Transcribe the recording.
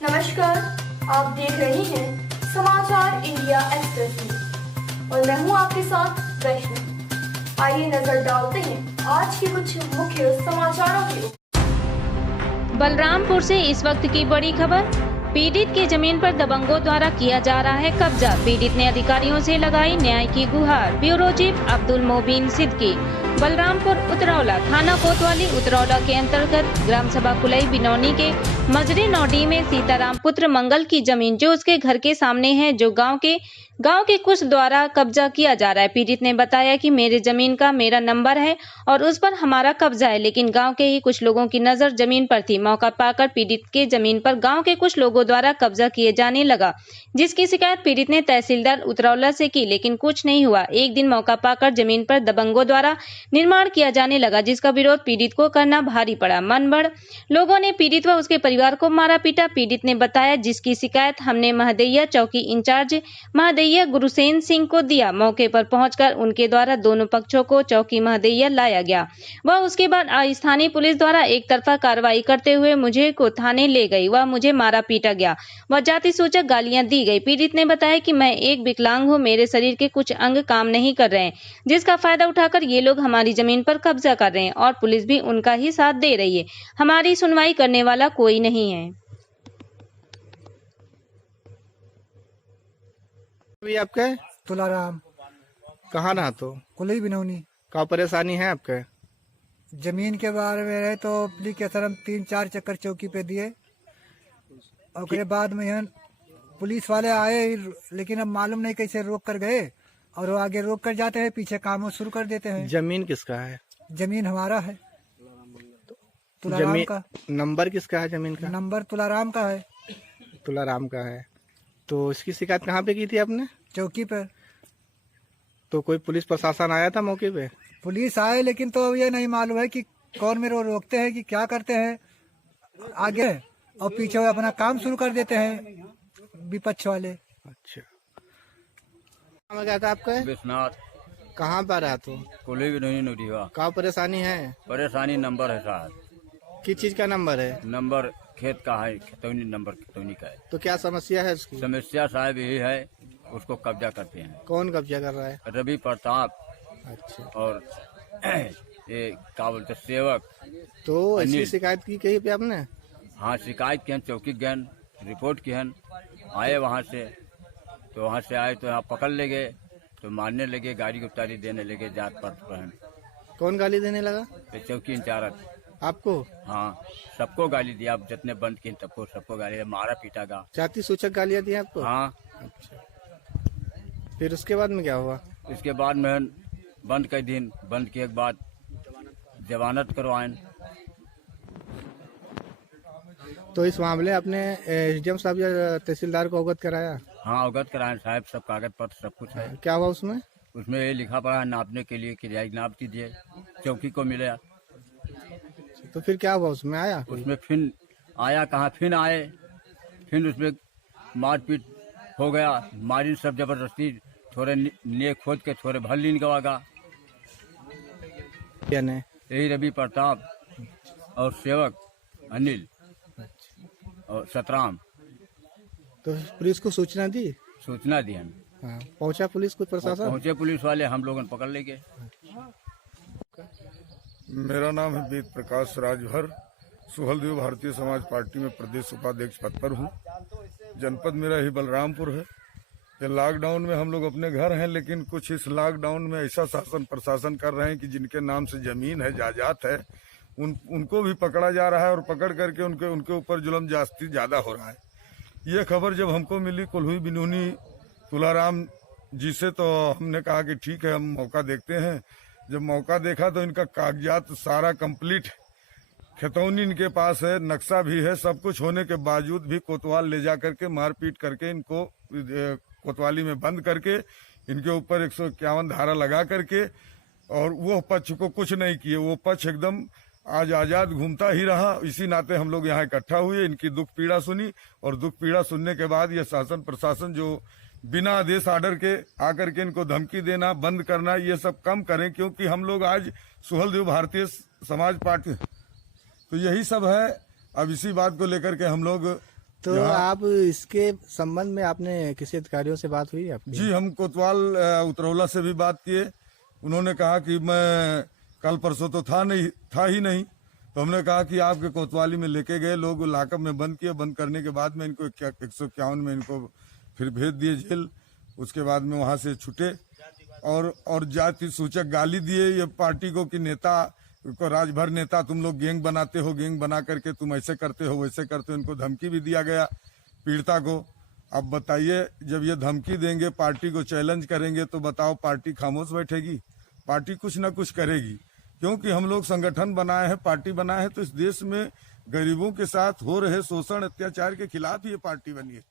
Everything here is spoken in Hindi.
नमस्कार, आप देख रहे हैं समाचार इंडिया एक्सप्रेस न्यूज और मैं हूं आपके साथ वैष्णव। आइए नजर डालते हैं आज के कुछ मुख्य समाचारों की। बलरामपुर से इस वक्त की बड़ी खबर। पीड़ित की जमीन पर दबंगों द्वारा किया जा रहा है कब्जा। पीड़ित ने अधिकारियों से लगाई न्याय की गुहार। Bureau chief Abdul Mobeen Siddiqui. बलरामपुर उतरौला थाना कोतवाली उतरौला के अंतर्गत ग्राम सभा कुलई बिनौनी के मजरे नौडी में सीताराम पुत्र मंगल की जमीन जो उसके घर के सामने है, जो गांव के कुछ द्वारा कब्जा किया जा रहा है। पीड़ित ने बताया कि मेरे जमीन का मेरा नंबर है और उस पर हमारा कब्जा है, लेकिन गांव के ही कुछ लोगों की नजर जमीन पर थी। मौका पाकर पीड़ित के जमीन पर गांव के कुछ लोगों द्वारा कब्जा किए जाने लगा, जिसकी शिकायत पीड़ित ने तहसीलदार उतरौला से की, लेकिन कुछ नहीं हुआ। एक दिन मौका पाकर जमीन पर दबंगों द्वारा निर्माण किया जाने लगा, जिसका विरोध पीड़ित को करना भारी पड़ा। मनबढ़ लोगों ने पीड़ित व उसके परिवार को मारा पीटा। पीड़ित ने बताया, जिसकी शिकायत हमने महदैया चौकी इंचार्ज महदैया गुरुसेन सिंह को दिया। मौके पर पहुंचकर उनके द्वारा दोनों पक्षों को चौकी महदैया लाया गया। वह उसके बाद स्थानीय पुलिस द्वारा एक तरफा कार्रवाई करते हुए मुझे को थाने ले गई व मुझे मारा पीटा गया व जाति सूचक गालियां दी गई। पीड़ित ने बताया कि मैं एक विकलांग हूं, मेरे शरीर के कुछ अंग काम नहीं कर रहे हैं, जिसका फायदा उठाकर ये लोग हमारी जमीन पर कब्जा कर रहे हैं और पुलिस भी उनका ही साथ दे रही है। हमारी सुनवाई करने वाला कोई नहीं है। अभी आपके तुलाराम कहाँ रहा तो कुलई बिनौनी क्या परेशानी है आपके? जमीन के बारे में रहे तो एप्लीकेशन हम 3-4 चक्कर चौकी पे दिए और उसके बाद में यहाँ पुलिस वाले आए, लेकिन अब मालूम नहीं कैसे रोक कर गए और वो आगे रोक कर जाते हैं, पीछे काम शुरू कर देते हैं। जमीन किसका है? जमीन हमारा है, तुलाराम का। नंबर किसका है जमीन का? नंबर तुलाराम का है। तुलाराम का है। तो इसकी शिकायत कहाँ पे की थी आपने? चौकी पर। तो कोई पुलिस प्रशासन आया था मौके पे? पुलिस आए, लेकिन तो ये नहीं मालूम है कि कौन मेरे को रोकते हैं कि क्या करते हैं आगे, और पीछे वो अपना काम शुरू कर देते हैं विपक्ष वाले। अच्छा, नाम क्या था आपका? विश्वनाथ। कहाँ पर रहा तो? कुली भी नहीं नोटिवा। क्या परेशानी है? परेशानी नंबर है साहब। किस चीज का नंबर है? नंबर खेत का है, खतौनी नंबर खतौनी का है। तो क्या समस्या है उसकी? समस्या साहब यही है, उसको कब्जा करते हैं। कौन कब्जा कर रहा है? रवि प्रताप अच्छा, और ये क्या बोलते सेवक। तो इसकी अनिल। शिकायत की कहीं पे आपने? हाँ, शिकायत की हन, चौकी गए, रिपोर्ट की हन, आए वहाँ से। तो वहाँ से आए तो यहाँ पकड़ ले गए, तो मारने लगे, गाड़ी की उतारी देने लगे जात पात पर। कौन गाली देने लगा तो चौकी इंचार्ज आपको? हाँ, सबको गाली दिया। अब जितने बंद किए सबको गाली दिया, मारा पीटा गा। जाति सूचक गालियाँ दी आपको? हाँ, फिर उसके बाद में क्या हुआ? इसके बाद में बंद कर दिन, बंद किए के बाद जमानत करवाएं। तो इस मामले आपने एसडीएम साहब या तहसीलदार को अवगत कराया? हाँ, अवगत कराएं साहब, सब कागज पत्र सब कुछ है। क्या हुआ उसमें? उसमें ये लिखा पड़ा है नापने के लिए कि जायज नाप दीजिए, चौकी को मिले। तो फिर क्या हुआ उसमें? आया कोई? उसमें फिर आया कहाँ, फिर आए, फिर उसमें मारपीट हो गया। मारी सब जबरदस्ती, थोड़े ने खोद के थोड़े भर लीन गवागा। क्या ने? यही रवि प्रताप और सेवक अनिल और सतराम। तो पुलिस को सूचना दी? सूचना दी हम। हाँ, पहुंचा पुलिस को प्रशासन? पहुंचे पुलिस वाले, हम लोगों ने पकड़ ले गए। मेरा नाम है वेद प्रकाश राजभर। सुहलदेव भारतीय समाज पार्टी में प्रदेश उपाध्यक्ष पद पर हूँ। जनपद मेरा ही बलरामपुर है। ये लॉकडाउन में हम लोग अपने घर हैं, लेकिन कुछ इस लॉकडाउन में ऐसा शासन प्रशासन कर रहे हैं कि जिनके नाम से जमीन है, जायदाद है, उनको भी पकड़ा जा रहा है और पकड़ करके उनके ऊपर जुल्म जास्ती ज्यादा हो रहा है। ये खबर जब हमको मिली कुलई बिनौनी तुलाराम जी से, तो हमने कहा कि ठीक है, हम मौका देखते हैं। जब मौका देखा तो इनका कागजात सारा कंप्लीट, खतौनी इनके पास है, नक्शा भी है, सब कुछ होने के बावजूद भी कोतवाल ले जा करके मारपीट करके इनको कोतवाली में बंद करके इनके ऊपर 151 धारा लगा करके, और वो पक्ष को कुछ नहीं किए। वो पक्ष एकदम आज आजाद घूमता ही रहा। इसी नाते हम लोग यहाँ इकट्ठा हुए, इनकी दुख पीड़ा सुनी, और दुख पीड़ा सुनने के बाद ये शासन प्रशासन जो बिना आदेश आर्डर के आकर के इनको धमकी देना, बंद करना, ये सब कम करें, क्योंकि हम लोग आज सुहलदेव भारतीय समाज पार्टी, तो यही सब है। अब इसी बात को लेकर के हम लोग तो आप इसके संबंध में आपने किसी अधिकारियों से बात हुई आपकी? जी, हम कोतवाल उतरौला से भी बात किए। उन्होंने कहा कि मैं कल परसों तो था ही नहीं। तो हमने कहा कि आपके कोतवाली में लेके गए लोग, लॉकअप में बंद किए। बंद करने के बाद में इनको 151 में इनको फिर भेज दिए जेल। उसके बाद में वहां से छूटे और जाति सूचक गाली दिए ये पार्टी को कि नेता को, राजभर नेता तुम लोग गैंग बनाते हो, गैंग बना करके तुम ऐसे करते हो वैसे करते हो। इनको धमकी भी दिया गया पीड़िता को। अब बताइए, जब ये धमकी देंगे, पार्टी को चैलेंज करेंगे, तो बताओ पार्टी खामोश बैठेगी? पार्टी कुछ ना कुछ करेगी, क्योंकि हम लोग संगठन बनाए हैं, पार्टी बनाए हैं। तो इस देश में गरीबों के साथ हो रहे शोषण अत्याचार के खिलाफ ये पार्टी बनी है।